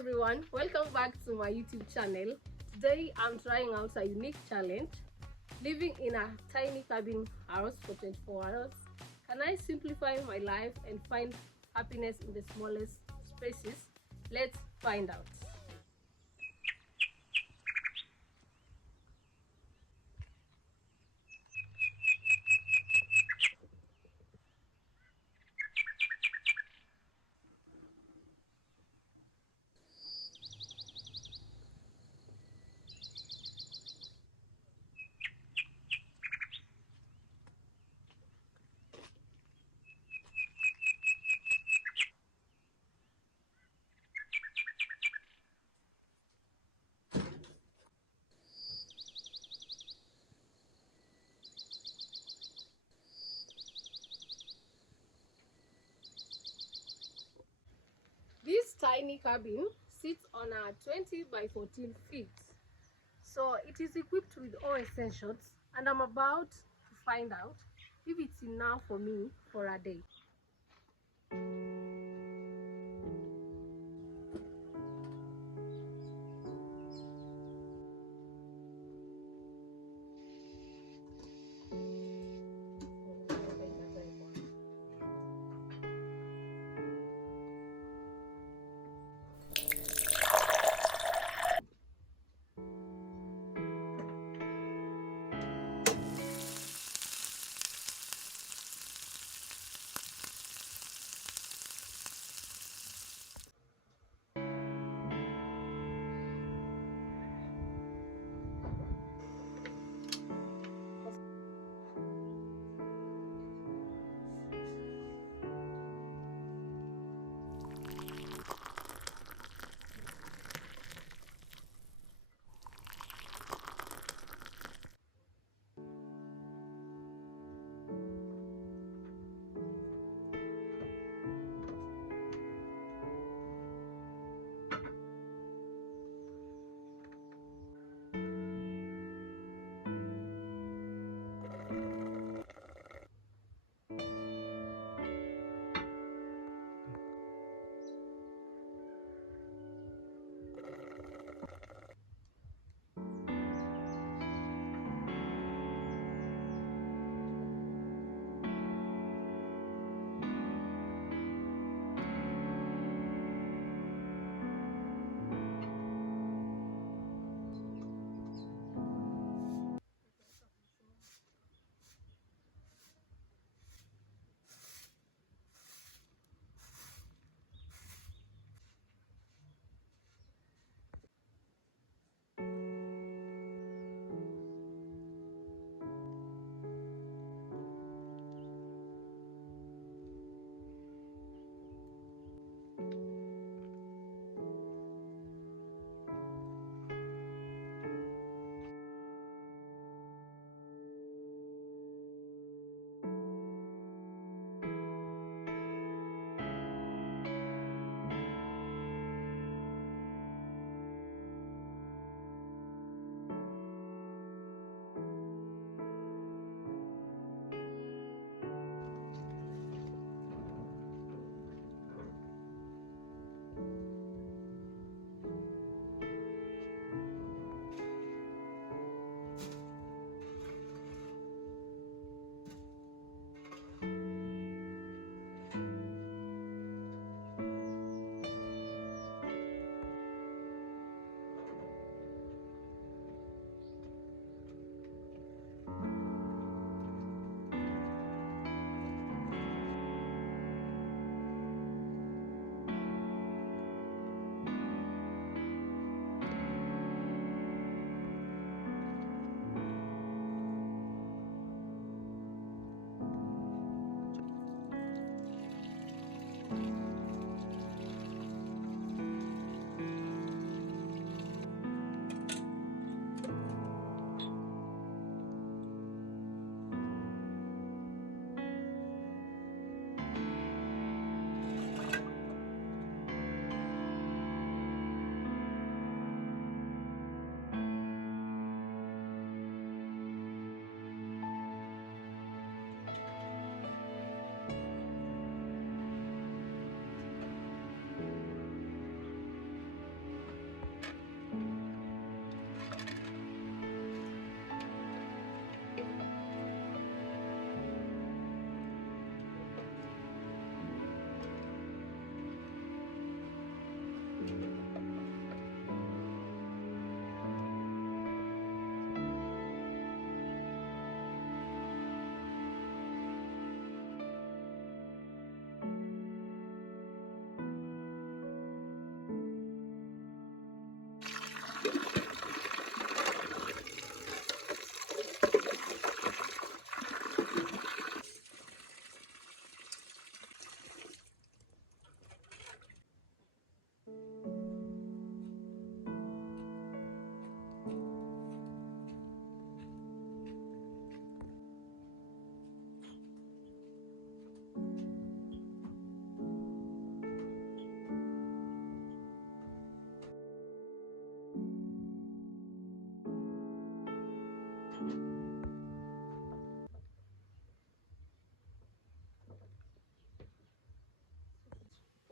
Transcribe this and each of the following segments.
everyone, welcome back to my YouTube channel. Today I'm trying out a unique challenge. Living in a tiny cabin house for 24 hours. Can I simplify my life and find happiness in the smallest spaces? Let's find out. This tiny cabin sits on a 20 by 14 feet. So it is equipped with all essentials, and I'm about to find out if it's enough for me for a day.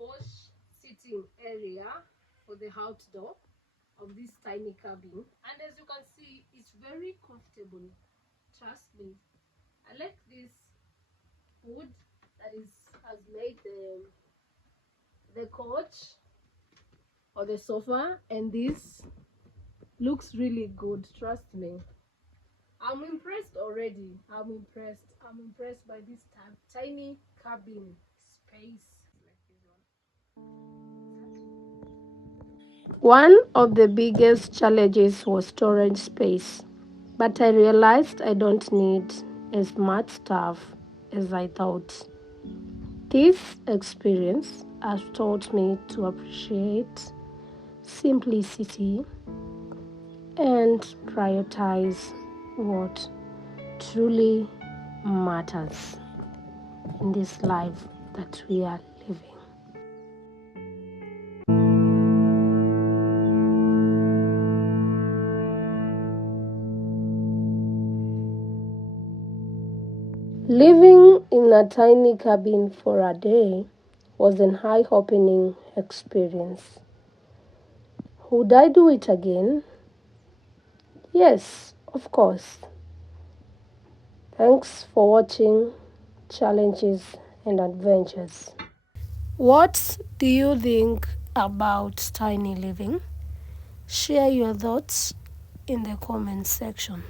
Wash sitting area for the outdoor of this tiny cabin, and as you can see, it's very comfortable. Trust me, I like this wood that has made the couch or the sofa, and this looks really good. Trust me, I'm impressed already. I'm impressed by this tiny cabin space. One of the biggest challenges was storage space, but I realized I don't need as much stuff as I thought. This experience has taught me to appreciate simplicity and prioritize what truly matters in this life that we are living. Living in a tiny cabin for a day was an eye-opening experience. Would I do it again? Yes, of course. Thanks for watching Challenges and Adventures. What do you think about tiny living? Share your thoughts in the comment section.